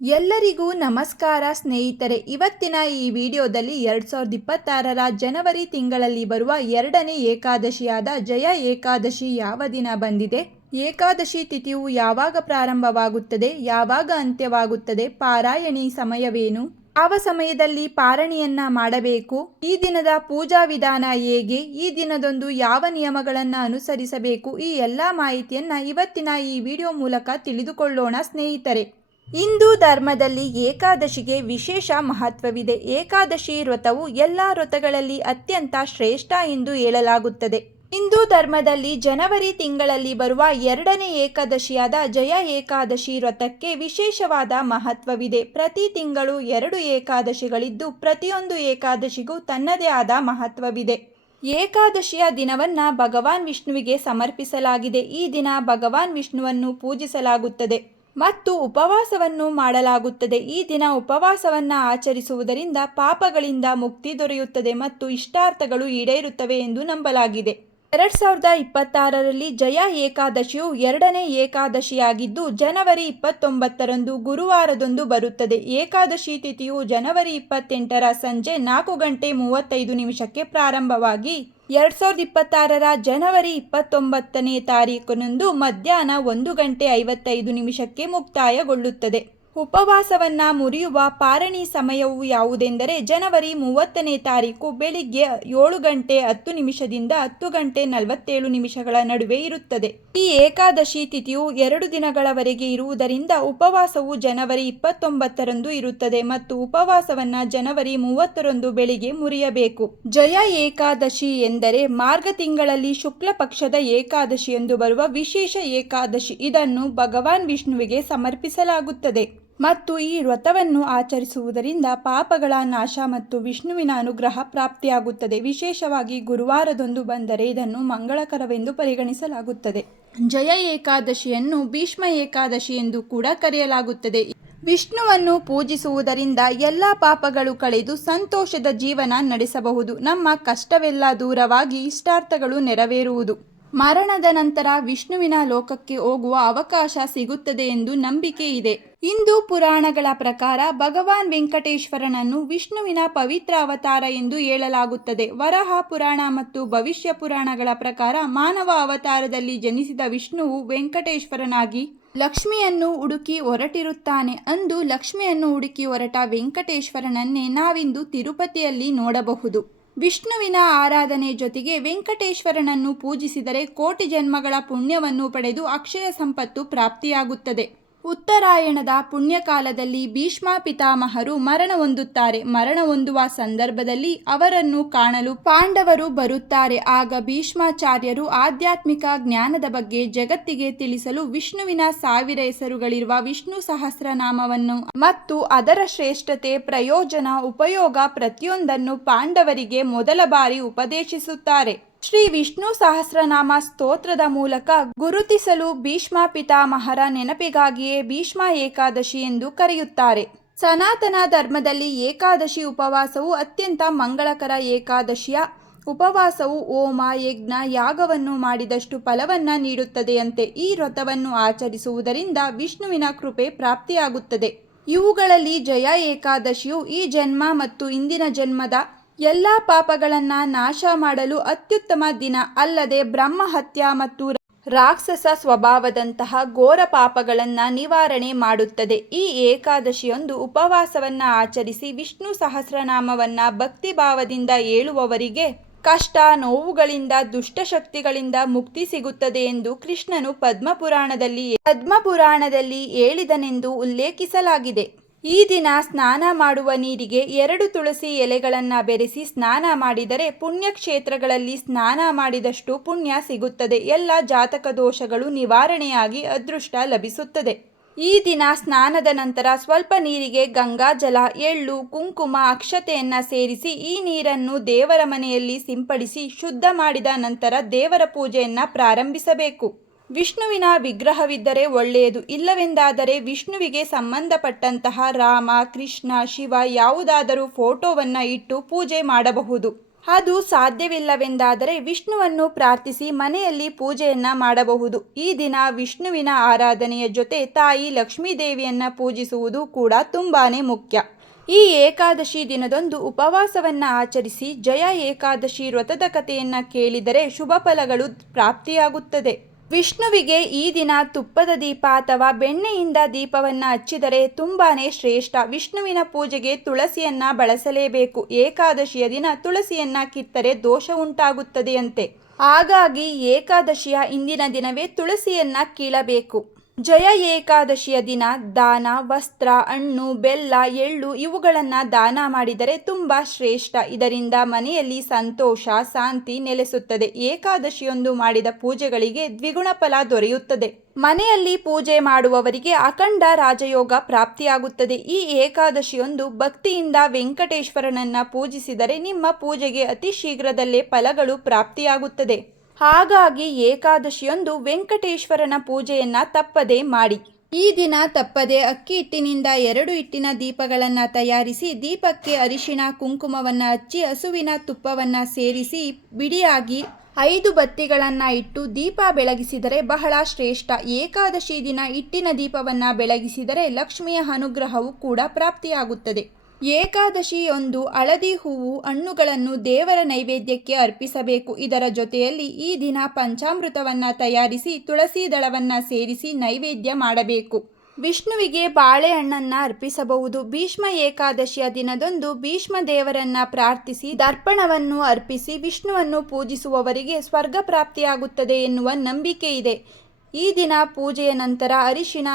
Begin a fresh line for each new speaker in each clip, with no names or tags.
ಎಲ್ಲರಿಗೂ ನಮಸ್ಕಾರ ಸ್ನೇಹಿತರೆ, ಇವತ್ತಿನ ಈ ವಿಡಿಯೋದಲ್ಲಿ ಎರಡು ಸಾವಿರದ ಇಪ್ಪತ್ತಾರರ ಜನವರಿ ತಿಂಗಳಲ್ಲಿ ಬರುವ ಎರಡನೇ ಏಕಾದಶಿಯಾದ ಜಯ ಏಕಾದಶಿ ಯಾವ ದಿನ ಬಂದಿದೆ? ಏಕಾದಶಿ ತಿಥಿಯು ಯಾವಾಗ ಪ್ರಾರಂಭವಾಗುತ್ತದೆ? ಯಾವಾಗ ಅಂತ್ಯವಾಗುತ್ತದೆ? ಪಾರಾಯಣಿ ಸಮಯವೇನು? ಯಾವ ಸಮಯದಲ್ಲಿ ಪಾರಣೆಯನ್ನ ಮಾಡಬೇಕು? ಈ ದಿನದ ಪೂಜಾ ವಿಧಾನ ಹೇಗೆ? ಈ ದಿನದೊಂದು ಯಾವ ನಿಯಮಗಳನ್ನ ಅನುಸರಿಸಬೇಕು? ಈ ಎಲ್ಲ ಮಾಹಿತಿಯನ್ನ ಇವತ್ತಿನ ಈ ವಿಡಿಯೋ ಮೂಲಕ ತಿಳಿದುಕೊಳ್ಳೋಣ ಸ್ನೇಹಿತರೆ. ಹಿಂದೂ ಧರ್ಮದಲ್ಲಿ ಏಕಾದಶಿಗೆ ವಿಶೇಷ ಮಹತ್ವವಿದೆ. ಏಕಾದಶಿ ವ್ರತವು ಎಲ್ಲ ವ್ರತಗಳಲ್ಲಿ ಅತ್ಯಂತ ಶ್ರೇಷ್ಠ ಎಂದು ಹೇಳಲಾಗುತ್ತದೆ. ಹಿಂದೂ ಧರ್ಮದಲ್ಲಿ ಜನವರಿ ತಿಂಗಳಲ್ಲಿ ಬರುವ ಎರಡನೇ ಏಕಾದಶಿಯಾದ ಜಯ ಏಕಾದಶಿ ವ್ರತಕ್ಕೆ ವಿಶೇಷವಾದ ಮಹತ್ವವಿದೆ. ಪ್ರತಿ ತಿಂಗಳು ಎರಡು ಏಕಾದಶಿಗಳಿದ್ದು, ಪ್ರತಿಯೊಂದು ಏಕಾದಶಿಗೂ ತನ್ನದೇ ಆದ ಮಹತ್ವವಿದೆ. ಏಕಾದಶಿಯ ದಿನವನ್ನ ಭಗವಾನ್ ವಿಷ್ಣುವಿಗೆ ಸಮರ್ಪಿಸಲಾಗಿದೆ. ಈ ದಿನ ಭಗವಾನ್ ವಿಷ್ಣುವನ್ನು ಪೂಜಿಸಲಾಗುತ್ತದೆ. ಮತ್ತು ಉಪವಾಸವನ್ನು ಮಾಡಲಾಗುತ್ತದೆ. ಈ ದಿನ ಉಪವಾಸವನ್ನು ಆಚರಿಸುವುದರಿಂದ ಪಾಪಗಳಿಂದ ಮುಕ್ತಿ ದೊರೆಯುತ್ತದೆ ಮತ್ತು ಇಷ್ಟಾರ್ಥಗಳು ಈಡೇರುತ್ತವೆ ಎಂದು ನಂಬಲಾಗಿದೆ. ಎರಡ್ ಸಾವಿರದ ಇಪ್ಪತ್ತಾರರಲ್ಲಿ ಜಯ ಏಕಾದಶಿಯು ಎರಡನೇ ಏಕಾದಶಿಯಾಗಿದ್ದು, ಜನವರಿ ಇಪ್ಪತ್ತೊಂಬತ್ತರಂದು ಗುರುವಾರದಂದು ಬರುತ್ತದೆ. ಏಕಾದಶಿ ತಿಥಿಯು ಜನವರಿ ಇಪ್ಪತ್ತೆಂಟರ ಸಂಜೆ ನಾಲ್ಕು ಗಂಟೆ ಮೂವತ್ತೈದು ನಿಮಿಷಕ್ಕೆ ಪ್ರಾರಂಭವಾಗಿ ಎರಡ್ ಸಾವಿರದ ಇಪ್ಪತ್ತಾರರ ಜನವರಿ ಇಪ್ಪತ್ತೊಂಬತ್ತನೇ ತಾರೀಕಿನಂದು ಮಧ್ಯಾಹ್ನ ಒಂದು ಗಂಟೆ ಐವತ್ತೈದು ನಿಮಿಷಕ್ಕೆ ಮುಕ್ತಾಯಗೊಳ್ಳುತ್ತದೆ. ಉಪವಾಸವನ್ನ ಮುರಿಯುವ ಪಾರಣಿ ಸಮಯವು ಯಾವುದೆಂದರೆ ಜನವರಿ ಮೂವತ್ತನೇ ತಾರೀಕು ಬೆಳಿಗ್ಗೆ ಏಳು ಗಂಟೆ ಹತ್ತು ನಿಮಿಷದಿಂದ ಹತ್ತು ಗಂಟೆ ನಲವತ್ತೇಳು ನಿಮಿಷಗಳ ನಡುವೆ ಇರುತ್ತದೆ. ಈ ಏಕಾದಶಿ ತಿಥಿಯು ಎರಡು ದಿನಗಳವರೆಗೆ ಇರುವುದರಿಂದ ಉಪವಾಸವು ಜನವರಿ ಇಪ್ಪತ್ತೊಂಬತ್ತರಂದು ಇರುತ್ತದೆ ಮತ್ತು ಉಪವಾಸವನ್ನ ಜನವರಿ ಮೂವತ್ತರಂದು ಬೆಳಿಗ್ಗೆ ಮುರಿಯಬೇಕು. ಜಯ ಏಕಾದಶಿ ಎಂದರೆ ಮಾರ್ಗ ತಿಂಗಳಲ್ಲಿ ಶುಕ್ಲ ಪಕ್ಷದ ಏಕಾದಶಿ ಎಂದು ಬರುವ ವಿಶೇಷ ಏಕಾದಶಿ. ಇದನ್ನು ಭಗವಾನ್ ವಿಷ್ಣುವಿಗೆ ಸಮರ್ಪಿಸಲಾಗುತ್ತದೆ. ಮತ್ತು ಈ ವ್ರತವನ್ನು ಆಚರಿಸುವುದರಿಂದ ಪಾಪಗಳ ನಾಶ ಮತ್ತು ವಿಷ್ಣುವಿನ ಅನುಗ್ರಹ ಪ್ರಾಪ್ತಿಯಾಗುತ್ತದೆ. ವಿಶೇಷವಾಗಿ ಗುರುವಾರದೊಂದು ಬಂದರೆ ಇದನ್ನು ಮಂಗಳಕರವೆಂದು ಪರಿಗಣಿಸಲಾಗುತ್ತದೆ. ಜಯ ಏಕಾದಶಿಯನ್ನು ಭೀಷ್ಮ ಏಕಾದಶಿ ಎಂದು ಕೂಡ ಕರೆಯಲಾಗುತ್ತದೆ. ವಿಷ್ಣುವನ್ನು ಪೂಜಿಸುವುದರಿಂದ ಎಲ್ಲ ಪಾಪಗಳು ಕಳೆದು ಸಂತೋಷದ ಜೀವನ ನಡೆಸಬಹುದು. ನಮ್ಮ ಕಷ್ಟವೆಲ್ಲ ದೂರವಾಗಿ ಇಷ್ಟಾರ್ಥಗಳು ನೆರವೇರುವುದು. ಮರಣದ ನಂತರ ವಿಷ್ಣುವಿನ ಲೋಕಕ್ಕೆ ಹೋಗುವ ಅವಕಾಶ ಸಿಗುತ್ತದೆ ಎಂದು ನಂಬಿಕೆ ಇದೆ. ಹಿಂದೂ ಪುರಾಣಗಳ ಪ್ರಕಾರ ಭಗವಾನ್ ವೆಂಕಟೇಶ್ವರನನ್ನು ವಿಷ್ಣುವಿನ ಪವಿತ್ರ ಅವತಾರ ಎಂದು ಹೇಳಲಾಗುತ್ತದೆ. ವರಹ ಪುರಾಣ ಮತ್ತು ಭವಿಷ್ಯ ಪುರಾಣಗಳ ಪ್ರಕಾರ ಮಾನವ ಅವತಾರದಲ್ಲಿ ಜನಿಸಿದ ವಿಷ್ಣುವು ವೆಂಕಟೇಶ್ವರನಾಗಿ ಲಕ್ಷ್ಮಿಯನ್ನು ಹುಡುಕಿ ಹೊರಟಿರುತ್ತಾನೆ ಅಂದು ಲಕ್ಷ್ಮಿಯನ್ನು ಹುಡುಕಿ ಹೊರಟ ವೆಂಕಟೇಶ್ವರನನ್ನೇ ನಾವಿಂದು ತಿರುಪತಿಯಲ್ಲಿ ನೋಡಬಹುದು. ವಿಷ್ಣುವಿನ ಆರಾಧನೆ ಜೊತೆಗೆ ವೆಂಕಟೇಶ್ವರನನ್ನು ಪೂಜಿಸಿದರೆ ಕೋಟಿ ಜನ್ಮಗಳ ಪುಣ್ಯವನ್ನು ಪಡೆದು ಅಕ್ಷಯ ಸಂಪತ್ತು ಪ್ರಾಪ್ತಿಯಾಗುತ್ತದೆ. ಉತ್ತರಾಯಣದ ಪುಣ್ಯಕಾಲದಲ್ಲಿ ಭೀಷ್ಮ ಪಿತಾಮಹರು ಮರಣ ಹೊಂದುತ್ತಾರೆ. ಮರಣ ಹೊಂದುವ ಸಂದರ್ಭದಲ್ಲಿ ಅವರನ್ನು ಕಾಣಲು ಪಾಂಡವರು ಬರುತ್ತಾರೆ. ಆಗ ಭೀಷ್ಮಾಚಾರ್ಯರು ಆಧ್ಯಾತ್ಮಿಕ ಜ್ಞಾನದ ಬಗ್ಗೆ ಜಗತ್ತಿಗೆ ತಿಳಿಸಲು ವಿಷ್ಣುವಿನ ಸಾವಿರ ಹೆಸರುಗಳಿರುವ ವಿಷ್ಣು ಸಹಸ್ರನಾಮವನ್ನು ಮತ್ತು ಅದರ ಶ್ರೇಷ್ಠತೆ, ಪ್ರಯೋಜನ, ಉಪಯೋಗ ಪ್ರತಿಯೊಂದನ್ನು ಪಾಂಡವರಿಗೆ ಮೊದಲ ಬಾರಿ ಉಪದೇಶಿಸುತ್ತಾರೆ. ಶ್ರೀ ವಿಷ್ಣು ಸಹಸ್ರನಾಮ ಸ್ತೋತ್ರದ ಮೂಲಕ ಗುರುತಿಸಲು ಭೀಷ್ಮ ಪಿತಾಮಹರ ನೆನಪಿಗಾಗಿಯೇ ಭೀಷ್ಮ ಏಕಾದಶಿ ಎಂದು ಕರೆಯುತ್ತಾರೆ. ಸನಾತನ ಧರ್ಮದಲ್ಲಿ ಏಕಾದಶಿ ಉಪವಾಸವು ಅತ್ಯಂತ ಮಂಗಳಕರ ಏಕಾದಶಿಯ. ಉಪವಾಸವು ಓಮ ಯಜ್ಞ, ಯಾಗವನ್ನು ಮಾಡಿದಷ್ಟು ಫಲವನ್ನು ನೀಡುತ್ತದೆಯಂತೆ ಈ ವ್ರತವನ್ನು ಆಚರಿಸುವುದರಿಂದ ವಿಷ್ಣುವಿನ ಕೃಪೆ ಪ್ರಾಪ್ತಿಯಾಗುತ್ತದೆ. ಇವುಗಳಲ್ಲಿ ಜಯ ಏಕಾದಶಿಯು ಈ ಜನ್ಮ ಮತ್ತು ಇಂದಿನ ಜನ್ಮದ ಎಲ್ಲ ಪಾಪಗಳನ್ನು ನಾಶ ಮಾಡಲು ಅತ್ಯುತ್ತಮ ದಿನ ಅಲ್ಲದೆ ಬ್ರಹ್ಮಹತ್ಯ ಮತ್ತು ರಾಕ್ಷಸ ಸ್ವಭಾವದಂತಹ ಘೋರ ಪಾಪಗಳನ್ನು ನಿವಾರಣೆ ಮಾಡುತ್ತದೆ. ಈ ಏಕಾದಶಿಯೊಂದು ಉಪವಾಸವನ್ನ ಆಚರಿಸಿ ವಿಷ್ಣು ಸಹಸ್ರನಾಮವನ್ನ ಭಕ್ತಿಭಾವದಿಂದ ಹೇಳುವವರಿಗೆ ಕಷ್ಟ, ನೋವುಗಳಿಂದ, ದುಷ್ಟಶಕ್ತಿಗಳಿಂದ ಮುಕ್ತಿ ಸಿಗುತ್ತದೆ ಎಂದು ಕೃಷ್ಣನು ಪದ್ಮಪುರಾಣದಲ್ಲಿ ಪದ್ಮಪುರಾಣದಲ್ಲಿ ಹೇಳಿದನೆಂದು ಉಲ್ಲೇಖಿಸಲಾಗಿದೆ. ಈ ದಿನ ಸ್ನಾನ ಮಾಡುವ ನೀರಿಗೆ ಎರಡು ತುಳಸಿ ಎಲೆಗಳನ್ನು ಬೆರೆಸಿ ಸ್ನಾನ ಮಾಡಿದರೆ ಪುಣ್ಯಕ್ಷೇತ್ರಗಳಲ್ಲಿ ಸ್ನಾನ ಮಾಡಿದಷ್ಟು ಪುಣ್ಯ ಸಿಗುತ್ತದೆ. ಎಲ್ಲ ಜಾತಕ ದೋಷಗಳು ನಿವಾರಣೆಯಾಗಿ ಅದೃಷ್ಟ ಲಭಿಸುತ್ತದೆ. ಈ ದಿನ ಸ್ನಾನದ ನಂತರ ಸ್ವಲ್ಪ ನೀರಿಗೆ ಗಂಗಾಜಲ ಎಳ್ಳು, ಕುಂಕುಮ, ಅಕ್ಷತೆಯನ್ನು ಸೇರಿಸಿ ಈ ನೀರನ್ನು ದೇವರ ಮನೆಯಲ್ಲಿ ಸಿಂಪಡಿಸಿ ಶುದ್ಧ ಮಾಡಿದ ನಂತರ ದೇವರ ಪೂಜೆಯನ್ನು ಪ್ರಾರಂಭಿಸಬೇಕು. ವಿಷ್ಣುವಿನ ವಿಗ್ರಹವಿದ್ದರೆ ಒಳ್ಳೆಯದು, ಇಲ್ಲವೆಂದಾದರೆ ವಿಷ್ಣುವಿಗೆ ಸಂಬಂಧಪಟ್ಟಂತಹ ರಾಮ, ಕೃಷ್ಣ, ಶಿವ ಯಾವುದಾದರೂ ಫೋಟೋವನ್ನು ಇಟ್ಟು ಪೂಜೆ ಮಾಡಬಹುದು. ಅದು ಸಾಧ್ಯವಿಲ್ಲವೆಂದಾದರೆ ವಿಷ್ಣುವನ್ನು ಪ್ರಾರ್ಥಿಸಿ ಮನೆಯಲ್ಲಿ ಪೂಜೆಯನ್ನು ಮಾಡಬಹುದು. ಈ ದಿನ ವಿಷ್ಣುವಿನ ಆರಾಧನೆಯ ಜೊತೆ ತಾಯಿ ಲಕ್ಷ್ಮೀದೇವಿಯನ್ನ ಪೂಜಿಸುವುದು ಕೂಡ ತುಂಬಾನೇ ಮುಖ್ಯ. ಈ ಏಕಾದಶಿ ದಿನದಂದು ಉಪವಾಸವನ್ನ ಆಚರಿಸಿ ಜಯ ಏಕಾದಶಿ ವ್ರತದ ಕಥೆಯನ್ನ ಕೇಳಿದರೆ ಶುಭ ಫಲಗಳು ಪ್ರಾಪ್ತಿಯಾಗುತ್ತದೆ. ವಿಷ್ಣುವಿಗೆ ಈ ದಿನ ತುಪ್ಪದ ದೀಪ ಅಥವಾ ಬೆಣ್ಣೆಯಿಂದ ದೀಪವನ್ನು ಹಚ್ಚಿದರೆ ತುಂಬಾನೇ ಶ್ರೇಷ್ಠ. ವಿಷ್ಣುವಿನ ಪೂಜೆಗೆ ತುಳಸಿಯನ್ನ ಬಳಸಲೇಬೇಕು. ಏಕಾದಶಿಯ ದಿನ ತುಳಸಿಯನ್ನ ಕಿತ್ತರೆ ದೋಷ ಉಂಟಾಗುತ್ತದೆಯಂತೆ. ಹಾಗಾಗಿ ಏಕಾದಶಿಯ ಇಂದಿನ ದಿನವೇ ತುಳಸಿಯನ್ನ ಕೀಳಬೇಕು. ಜಯ ಏಕಾದಶಿಯ ದಿನ, ದಾನ, ವಸ್ತ್ರ, ಹಣ್ಣು, ಬೆಲ್ಲ, ಎಳ್ಳು ಇವುಗಳನ್ನು ದಾನ ಮಾಡಿದರೆ ತುಂಬ ಶ್ರೇಷ್ಠ. ಇದರಿಂದ ಮನೆಯಲ್ಲಿ ಸಂತೋಷ, ಶಾಂತಿ ನೆಲೆಸುತ್ತದೆ. ಏಕಾದಶಿಯೊಂದು ಮಾಡಿದ ಪೂಜೆಗಳಿಗೆ ದ್ವಿಗುಣ ಫಲ ದೊರೆಯುತ್ತದೆ. ಮನೆಯಲ್ಲಿ ಪೂಜೆ ಮಾಡುವವರಿಗೆ ಅಖಂಡ ರಾಜಯೋಗ ಪ್ರಾಪ್ತಿಯಾಗುತ್ತದೆ. ಈ ಏಕಾದಶಿಯೊಂದು ಭಕ್ತಿಯಿಂದ ವೆಂಕಟೇಶ್ವರನನ್ನ ಪೂಜಿಸಿದರೆ ನಿಮ್ಮ ಪೂಜೆಗೆ ಅತಿ ಶೀಘ್ರದಲ್ಲೇ ಫಲಗಳು ಪ್ರಾಪ್ತಿಯಾಗುತ್ತದೆ. ಹಾಗಾಗಿ ಏಕಾದಶಿಯೊಂದು ವೆಂಕಟೇಶ್ವರನ ಪೂಜೆಯನ್ನ ತಪ್ಪದೆ ಮಾಡಿ. ಈ ದಿನ ತಪ್ಪದೆ ಅಕ್ಕಿ ಹಿಟ್ಟಿನಿಂದ ಎರಡು ಹಿಟ್ಟಿನ ದೀಪಗಳನ್ನು ತಯಾರಿಸಿ ದೀಪಕ್ಕೆ ಅರಿಶಿಣ, ಕುಂಕುಮವನ್ನು ಹಚ್ಚಿ ಹಸುವಿನ ತುಪ್ಪವನ್ನು ಸೇರಿಸಿ ಬಿಡಿಯಾಗಿ ಐದು ಬತ್ತಿಗಳನ್ನು ಇಟ್ಟು ದೀಪ ಬೆಳಗಿಸಿದರೆ ಬಹಳ ಶ್ರೇಷ್ಠ. ಏಕಾದಶಿ ದಿನ ಹಿಟ್ಟಿನ ದೀಪವನ್ನು ಬೆಳಗಿಸಿದರೆ ಲಕ್ಷ್ಮಿಯ ಅನುಗ್ರಹವು ಕೂಡ ಪ್ರಾಪ್ತಿಯಾಗುತ್ತದೆ. ಏಕಾದಶಿಯೊಂದು ಹಳದಿ ಹೂವು ಹಣ್ಣುಗಳನ್ನು ದೇವರ ನೈವೇದ್ಯಕ್ಕೆ ಅರ್ಪಿಸಬೇಕು. ಇದರ ಜೊತೆಯಲ್ಲಿ ಈ ದಿನ ಪಂಚಾಮೃತವನ್ನು ತಯಾರಿಸಿ, ತುಳಸಿ ದಳವನ್ನು ಸೇರಿಸಿ ನೈವೇದ್ಯ ಮಾಡಬೇಕು. ವಿಷ್ಣುವಿಗೆ ಬಾಳೆಹಣ್ಣನ್ನ ಅರ್ಪಿಸಬಹುದು. ಭೀಷ್ಮ ಏಕಾದಶಿಯ ದಿನದಂದು ಭೀಷ್ಮ ದೇವರನ್ನ ಪ್ರಾರ್ಥಿಸಿ, ದರ್ಪಣವನ್ನು ಅರ್ಪಿಸಿ, ವಿಷ್ಣುವನ್ನು ಪೂಜಿಸುವವರಿಗೆ ಸ್ವರ್ಗ ಪ್ರಾಪ್ತಿಯಾಗುತ್ತದೆ ಎನ್ನುವ ನಂಬಿಕೆ ಇದೆ. ಈ ದಿನ ಪೂಜೆಯ ನಂತರ ಅರಿಶಿಣ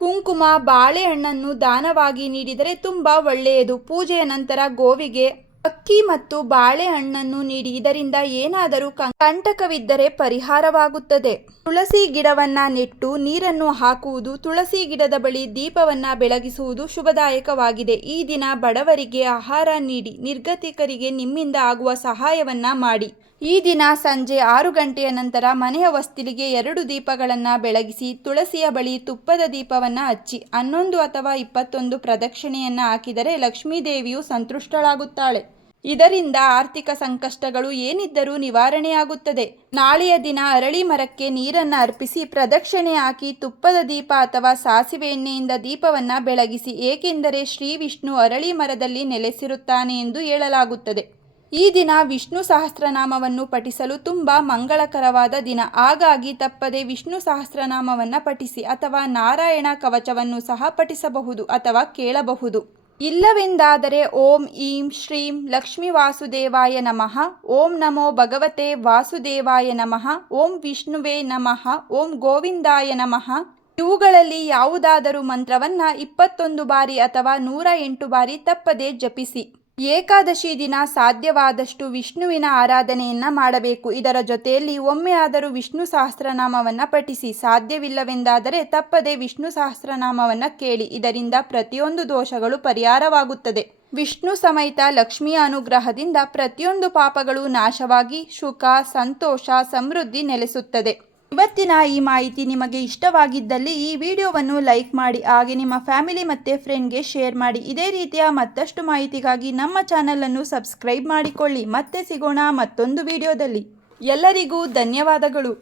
ಕುಂಕುಮ, ಬಾಳೆಹಣ್ಣನ್ನು ದಾನವಾಗಿ ನೀಡಿದರೆ ತುಂಬ ಒಳ್ಳೆಯದು. ಪೂಜೆಯ ನಂತರ ಗೋವಿಗೆ ಅಕ್ಕಿ ಮತ್ತು ಬಾಳೆಹಣ್ಣನ್ನು ನೀಡಿ, ಇದರಿಂದ ಏನಾದರೂ ಕಂಟಕವಿದ್ದರೆ ಪರಿಹಾರವಾಗುತ್ತದೆ. ತುಳಸಿ ಗಿಡವನ್ನ ನೆಟ್ಟು ನೀರನ್ನು ಹಾಕುವುದು, ತುಳಸಿ ಗಿಡದ ಬಳಿ ದೀಪವನ್ನ ಬೆಳಗಿಸುವುದು ಶುಭದಾಯಕವಾಗಿದೆ. ಈ ದಿನ ಬಡವರಿಗೆ ಆಹಾರ ನೀಡಿ, ನಿರ್ಗತಿಕರಿಗೆ ನಿಮ್ಮಿಂದ ಆಗುವ ಸಹಾಯವನ್ನ ಮಾಡಿ. ಈ ದಿನ ಸಂಜೆ ಆರು ಗಂಟೆಯ ನಂತರ ಮನೆಯ ವಸ್ತಿಲಿಗೆ ಎರಡು ದೀಪಗಳನ್ನು ಬೆಳಗಿಸಿ ತುಳಸಿಯ ಬಳಿ ತುಪ್ಪದ ದೀಪವನ್ನು ಹಚ್ಚಿ ಹನ್ನೊಂದು ಅಥವಾ ಇಪ್ಪತ್ತೊಂದು ಪ್ರದಕ್ಷಿಣೆಯನ್ನು ಹಾಕಿದರೆ ಲಕ್ಷ್ಮೀದೇವಿಯು ಸಂತುಷ್ಟಳಾಗುತ್ತಾಳೆ. ಇದರಿಂದ ಆರ್ಥಿಕ ಸಂಕಷ್ಟಗಳು ಏನಿದ್ದರೂ ನಿವಾರಣೆಯಾಗುತ್ತದೆ. ನಾಳೆಯ ದಿನ ಅರಳಿ ಮರಕ್ಕೆ ನೀರನ್ನು ಅರ್ಪಿಸಿ ಪ್ರದಕ್ಷಿಣೆ ಹಾಕಿ ತುಪ್ಪದ ದೀಪ ಅಥವಾ ಸಾಸಿವೆ ಎಣ್ಣೆಯಿಂದ ದೀಪವನ್ನು ಬೆಳಗಿಸಿ, ಏಕೆಂದರೆ ಶ್ರೀ ವಿಷ್ಣು ಅರಳಿ ಮರದಲ್ಲಿ ನೆಲೆಸಿರುತ್ತಾನೆ ಎಂದು ಹೇಳಲಾಗುತ್ತದೆ. ಈ ದಿನ ವಿಷ್ಣು ಸಹಸ್ರನಾಮವನ್ನು ಪಠಿಸಲು ತುಂಬ ಮಂಗಳಕರವಾದ ದಿನ. ಹಾಗಾಗಿ ತಪ್ಪದೆ ವಿಷ್ಣು ಸಹಸ್ರನಾಮವನ್ನು ಪಠಿಸಿ ಅಥವಾ ನಾರಾಯಣ ಕವಚವನ್ನು ಸಹ ಪಠಿಸಬಹುದು ಅಥವಾ ಕೇಳಬಹುದು. ಇಲ್ಲವೆಂದಾದರೆ ಓಂ ಈಂ ಶ್ರೀಂ ಲಕ್ಷ್ಮೀ ವಾಸುದೇವಾಯ ನಮಃ. ಓಂ ನಮೋ ಭಗವತೆ ವಾಸುದೇವಾಯ ನಮಃ. ಓಂ ವಿಷ್ಣುವೇ ನಮಃ. ಓಂ ಗೋವಿಂದಾಯ ನಮಃ. ಇವುಗಳಲ್ಲಿ ಯಾವುದಾದರೂ ಮಂತ್ರವನ್ನು ಇಪ್ಪತ್ತೊಂದು ಬಾರಿ ಅಥವಾ ನೂರ ಎಂಟು ಬಾರಿ ತಪ್ಪದೆ ಜಪಿಸಿ. ಏಕಾದಶಿ ದಿನ ಸಾಧ್ಯವಾದಷ್ಟು ವಿಷ್ಣುವಿನ ಆರಾಧನೆಯನ್ನ ಮಾಡಬೇಕು. ಇದರ ಜೊತೆಯಲ್ಲಿ ಒಮ್ಮೆಯಾದರೂ ವಿಷ್ಣು ಸಹಸ್ರನಾಮವನ್ನು ಪಠಿಸಿ. ಸಾಧ್ಯವಿಲ್ಲವೆಂದಾದರೆ ತಪ್ಪದೆ ವಿಷ್ಣು ಸಹಸ್ರನಾಮವನ್ನು ಕೇಳಿ. ಇದರಿಂದ ಪ್ರತಿಯೊಂದು ದೋಷಗಳು ಪರಿಹಾರವಾಗುತ್ತದೆ. ವಿಷ್ಣು ಸಮೇತ ಲಕ್ಷ್ಮಿಯ ಅನುಗ್ರಹದಿಂದ ಪ್ರತಿಯೊಂದು ಪಾಪಗಳು ನಾಶವಾಗಿ ಸುಖ, ಸಂತೋಷ, ಸಮೃದ್ಧಿ ನೆಲೆಸುತ್ತದೆ. ಇವತ್ತಿನ ಈ ಮಾಹಿತಿ ನಿಮಗೆ ಇಷ್ಟವಾಗಿದ್ದಲ್ಲಿ ಈ ವಿಡಿಯೋವನ್ನು ಲೈಕ್ ಮಾಡಿ, ಹಾಗೆ ನಿಮ್ಮ ಫ್ಯಾಮಿಲಿ ಮತ್ತು ಫ್ರೆಂಡ್ಗೆ ಶೇರ್ ಮಾಡಿ. ಇದೇ ರೀತಿಯ ಮತ್ತಷ್ಟು ಮಾಹಿತಿಗಾಗಿ ನಮ್ಮ ಚಾನಲನ್ನು ಸಬ್ಸ್ಕ್ರೈಬ್ ಮಾಡಿಕೊಳ್ಳಿ. ಮತ್ತೆ ಸಿಗೋಣ ಮತ್ತೊಂದು ವಿಡಿಯೋದಲ್ಲಿ. ಎಲ್ಲರಿಗೂ ಧನ್ಯವಾದಗಳು.